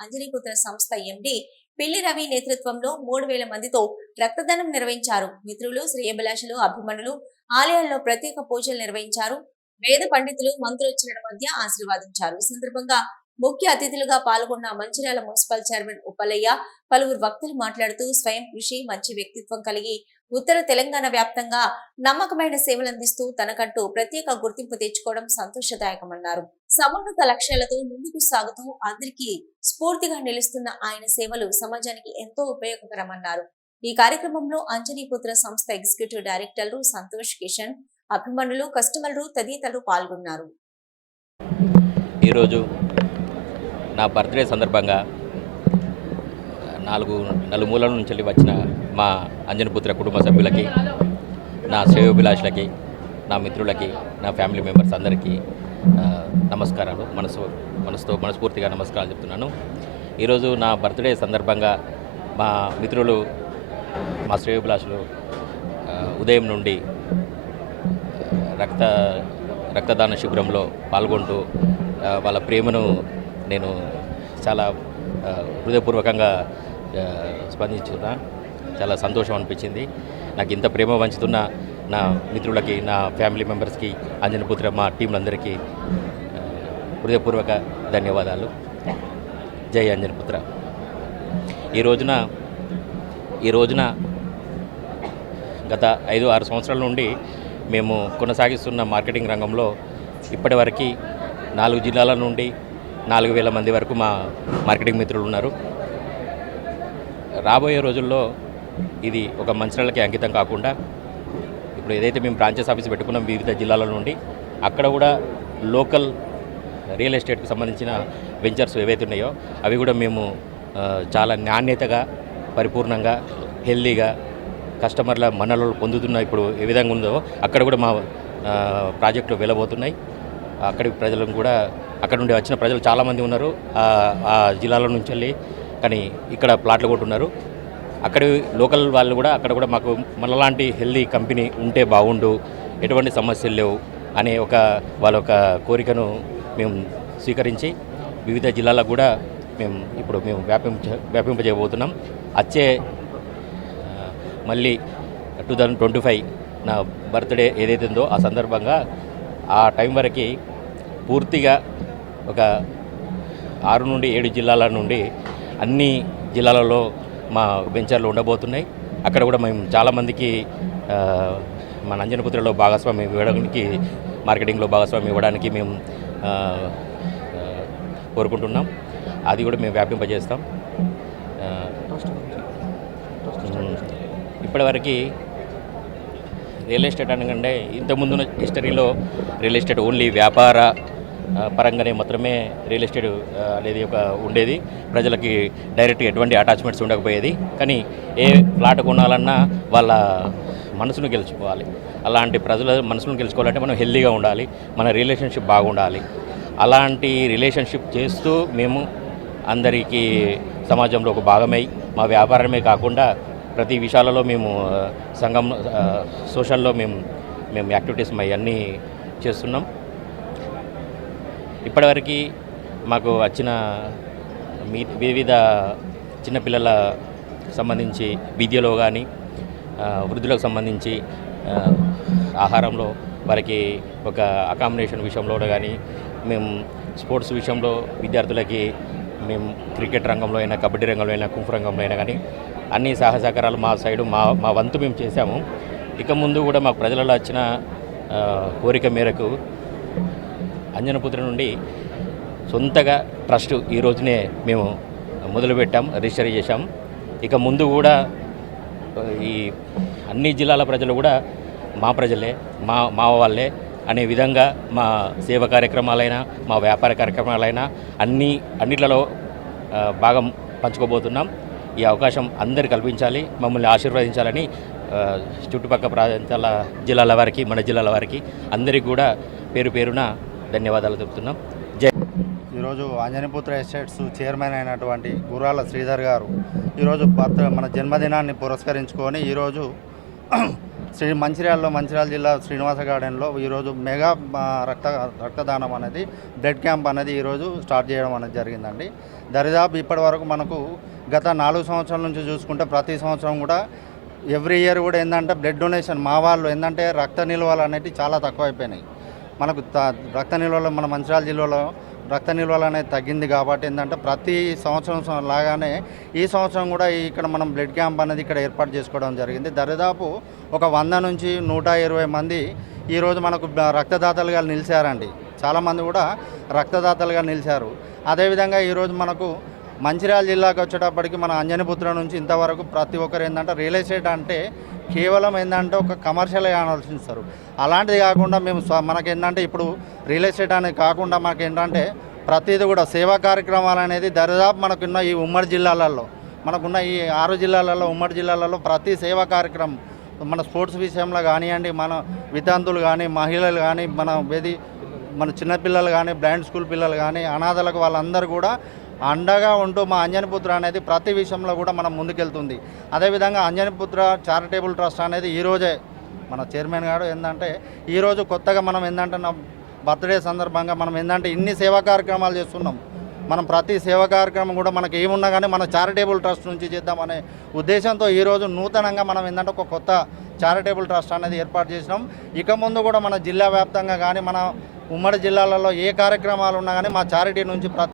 అంజనీపుత్ర సంస్థ ఎండి పిల్లి రవి నేతృత్వంలో మూడు వేల మందితో రక్తదానం నిర్వహించారు. మిత్రులు శ్రేయభిలాషులు అభిమనులు ఆలయాల్లో ప్రత్యేక పూజలు నిర్వహించారు. వేద పండితులు మంత్రోచ్చరణ మధ్య ఆశీర్వాదించారు. ఈ సందర్భంగా ముఖ్య అతిథులుగా పాల్గొన్న మంచిర్యాల మున్సిపల్ చైర్మన్ ఉప్పలయ్య పలువురు వక్తలు మాట్లాడుతూ స్వయం కృషి మంచి వ్యక్తిత్వం కలిగి ఉత్తర తెలంగాణ వ్యాప్తంగా నమ్మకమైన సేవలు అందిస్తూ తనకంటూ ప్రత్యేక గుర్తింపు తెచ్చుకోవడం సంతోషదాయకమన్నారు. సమున్నత లక్ష్యాలతో ముందుకు సాగుతూ అందరికీ స్ఫూర్తిగా నిలుస్తున్న ఆయన సేవలు సమాజానికి ఎంతో ఉపయోగకరమన్నారు. ఈ కార్యక్రమంలో అంజనీపుత్ర సంస్థ ఎగ్జిక్యూటివ్ డైరెక్టర్లు సంతోష్ కిషన్ అభిమానులు కస్టమర్లు తదితరులు పాల్గొన్నారు. ఈరోజు నా బర్త్డే సందర్భంగా నాలుగు నలుమూలల నుంచి వచ్చిన మా అంజనపుత్ర కుటుంబ సభ్యులకి నా శ్రేయోభిలాషులకి నా మిత్రులకి నా ఫ్యామిలీ మెంబర్స్ అందరికీ నమస్కారాలు. మనసు మనసుతో మనస్ఫూర్తిగా నమస్కారాలు చెప్తున్నాను. ఈరోజు నా బర్త్డే సందర్భంగా మా మిత్రులు మా శ్రేయోభిలాషులు ఉదయం నుండి రక్త రక్తదాన శిబిరంలో పాల్గొంటూ వాళ్ళ ప్రేమను నేను చాలా హృదయపూర్వకంగా స్పందించున్నా. చాలా సంతోషం అనిపించింది. నాకు ఇంత ప్రేమ పంచుతున్న నా మిత్రులకి నా ఫ్యామిలీ మెంబర్స్కి అంజనపుత్ర మా టీంలందరికీ హృదయపూర్వక ధన్యవాదాలు. జై అంజనపుత్ర ఈ రోజున ఈ రోజున గత ఐదు ఆరు సంవత్సరాల నుండి మేము కొనసాగిస్తున్న మార్కెటింగ్ రంగంలో ఇప్పటివరకు నాలుగు జిల్లాల నుండి నాలుగు వేల మంది వరకు మా మార్కెటింగ్ మిత్రులు ఉన్నారు. రాబోయే రోజుల్లో ఇది ఒక మంచిర్యాలకి అంకితం కాకుండా ఇప్పుడు ఏదైతే మేము బ్రాంచెస్ ఆఫీస్ పెట్టుకున్నాం వివిధ జిల్లాల నుండి అక్కడ కూడా లోకల్ రియల్ ఎస్టేట్కి సంబంధించిన వెంచర్స్ ఏవైతే ఉన్నాయో అవి కూడా మేము చాలా నాణ్యతగా పరిపూర్ణంగా హెల్దీగా కస్టమర్ల మన్నలు పొందుతున్న ఇప్పుడు ఏ విధంగా ఉందో అక్కడ కూడా మా ప్రాజెక్టులు వెళ్ళబోతున్నాయి అక్కడి ప్రజలను కూడా అక్కడ నుండి వచ్చిన ప్రజలు చాలామంది ఉన్నారు. ఆ- జిల్లాల నుంచి వెళ్ళి కానీ ఇక్కడ ప్లాట్లు కొట్టున్నారు. అక్కడి లోకల్ వాళ్ళు కూడా అక్కడ కూడా మాకు మనలాంటి హెల్దీ కంపెనీ ఉంటే బాగుండు ఎటువంటి సమస్యలు లేవు అనే ఒక వాళ్ళ ఒక కోరికను మేము స్వీకరించి వివిధ జిల్లాలకు కూడా మేము ఇప్పుడు మేము వ్యాపింప వ్యాపింపజేయబోతున్నాం. వచ్చే మళ్ళీ టూ థౌజండ్ ట్వంటీ ఫైవ్ నా బర్త్డే ఏదైతే ఉందో ఆ సందర్భంగా ఆ టైం వరకు పూర్తిగా ఒక ఆరు నుండి ఏడు జిల్లాల నుండి అన్ని జిల్లాలలో మా వెంచర్లు ఉండబోతున్నాయి. అక్కడ కూడా మేము చాలామందికి మా నంజనపుత్రలో భాగస్వామ్యం ఇవ్వడానికి మార్కెటింగ్లో భాగస్వామ్యం ఇవ్వడానికి మేము కోరుకుంటున్నాం. అది కూడా మేము వ్యాపింపజేస్తాం. ఇప్పటివరకు రియల్ ఎస్టేట్ అనగానే ఇంతకుముందు హిస్టరీలో రియల్ ఎస్టేట్ ఓన్లీ వ్యాపార పరంగానే మాత్రమే రియల్ ఎస్టేట్ అనేది ఒక ఉండేది. ప్రజలకి డైరెక్ట్గా ఎటువంటి అటాచ్మెంట్స్ ఉండకపోయేది. కానీ ఏ ప్లాట్ కొనాలన్నా వాళ్ళ మనసును గెలుచుకోవాలి. అలాంటి ప్రజల మనసును గెలుచుకోవాలంటే మనం హెల్దీగా ఉండాలి. మన రిలేషన్షిప్ బాగుండాలి. అలాంటి రిలేషన్షిప్ చేస్తూ మేము అందరికీ సమాజంలో ఒక భాగమై మా వ్యాపారమే కాకుండా ప్రతి విషయాలలో మేము సంఘం సోషల్లో మేము మేము యాక్టివిటీస్ మా అన్నీ చేస్తున్నాం. ఇప్పటివరకు మాకు వచ్చిన మీ వివిధ చిన్నపిల్లల సంబంధించి విద్యలో కానీ వృద్ధులకు సంబంధించి ఆహారంలో వారికి ఒక అకామిడేషన్ విషయంలో కానీ మేము స్పోర్ట్స్ విషయంలో విద్యార్థులకి మేము క్రికెట్ రంగంలో అయినా కబడ్డీ రంగంలో అయినా కుంఫు రంగంలో అయినా కానీ అన్ని సహసహకారాలు మా సైడు మా మా వంతు మేము చేశాము. ఇక ముందు కూడా మాకు ప్రజలలో వచ్చిన కోరిక మేరకు అంజనపుత్ర నుండి సొంతగా ట్రస్ట్ ఈ రోజునే మేము మొదలుపెట్టాం రిజిస్టర్ చేశాం. ఇక ముందు కూడా ఈ అన్ని జిల్లాల ప్రజలు కూడా మా ప్రజలే మా మా వాళ్ళే. అనే విధంగా మా సేవ కార్యక్రమాలైనా మా వ్యాపార కార్యక్రమాలైనా అన్ని అన్నిట్లలో భాగం పంచుకోబోతున్నాం. ఈ అవకాశం అందరు కల్పించాలి మమ్మల్ని ఆశీర్వదించాలని చుట్టుపక్కల ప్రాంతాల జిల్లాల వారికి మన జిల్లాల వారికి అందరికీ కూడా పేరు పేరున ధన్యవాదాలు చెప్తున్నాం జై ఈరోజు ఆంజనేయపుత్ర ఎస్టేట్స్ చైర్మన్ అయినటువంటి గురాల శ్రీధర్ గారు ఈరోజు భర్త మన జన్మదినాన్ని పురస్కరించుకొని ఈరోజు శ్రీ మంచిర్యాలలో మంచిర్యాల జిల్లా శ్రీనివాస గార్డెన్లో ఈరోజు మెగా రక్త రక్తదానం అనేది బ్లడ్ క్యాంప్ అనేది ఈరోజు స్టార్ట్ చేయడం అనేది జరిగిందండి. దరిదాపు ఇప్పటి వరకు మనకు గత నాలుగు సంవత్సరాల నుంచి చూసుకుంటే ప్రతి సంవత్సరం కూడా ఎవ్రీ ఇయర్ కూడా ఏంటంటే బ్లడ్ డొనేషన్ మా వాళ్ళు ఏంటంటే రక్త నిల్వలు అనేవి చాలా తక్కువైపోయినాయి. మనకు త- రక్త నిల్వలు మన మంచిర్యాల జిల్లాలో రక్త నిల్వలు అనేది తగ్గింది కాబట్టి ఏంటంటే ప్రతి సంవత్సరం లాగానే ఈ సంవత్సరం కూడా ఇక్కడ మనం బ్లడ్ క్యాంప్ అనేది ఇక్కడ ఏర్పాటు చేసుకోవడం జరిగింది. దరిదాపు ఒక వంద నుంచి నూట ఇరవై మంది ఈరోజు మనకు రక్తదాతలుగా నిలిచారండి. చాలామంది కూడా రక్తదాతలుగా నిలిచారు. అదేవిధంగా ఈరోజు మనకు మంచిర్యాల జిల్లాకు వచ్చేటప్పటికి మన అంజనీపుత్ర నుంచి ఇంతవరకు ప్రతి ఒక్కరు ఏంటంటే రియల్ ఎస్టేట్ అంటే కేవలం ఏంటంటే ఒక కమర్షియల్ ఆలోచిస్తారు. అలాంటిది కాకుండా మేము మనకి ఏంటంటే ఇప్పుడు రియల్ ఎస్టేట్ అనేది కాకుండా మనకి ఏంటంటే ప్రతిదీ కూడా సేవా కార్యక్రమాలు అనేది దరిదాపు మనకున్న ఈ ఉమ్మడి జిల్లాలలో మనకున్న ఈ ఆరు జిల్లాలలో ఉమ్మడి జిల్లాలలో ప్రతి సేవా కార్యక్రమం మన స్పోర్ట్స్ విషయంలో కానివ్వండి మన వితంతులు కానీ మహిళలు కానీ మన వేది మన చిన్నపిల్లలు కానీ బ్లైండ్ స్కూల్ పిల్లలు కానీ అనాథలకు వాళ్ళందరూ కూడా అండగా ఉంటూ మా అంజనపుత్ర అనేది ప్రతి విషయంలో కూడా మనం ముందుకెళ్తుంది. అదేవిధంగా అంజనపుత్ర చారిటబుల్ ట్రస్ట్ అనేది ఈరోజే మన చైర్మన్ గారు ఏంటంటే ఈరోజు కొత్తగా మనం ఏంటంటే నా బర్త్డే సందర్భంగా మనం ఏంటంటే ఇన్ని సేవా కార్యక్రమాలు చేస్తున్నాం. మనం ప్రతి సేవా కార్యక్రమం కూడా మనకి ఏమున్నా కానీ మన చారిటబుల్ ట్రస్ట్ నుంచి చేద్దామనే ఉద్దేశంతో ఈరోజు నూతనంగా మనం ఏంటంటే ఒక కొత్త చారిటబుల్ ట్రస్ట్ అనేది ఏర్పాటు చేసినాం. ఇక ముందు కూడా మన జిల్లా వ్యాప్తంగా కానీ మన ఉమ్మడి జిల్లాలలో ఏ కార్యక్రమాలు ఉన్నా కానీ మా చారిటీ నుంచి ప్రతి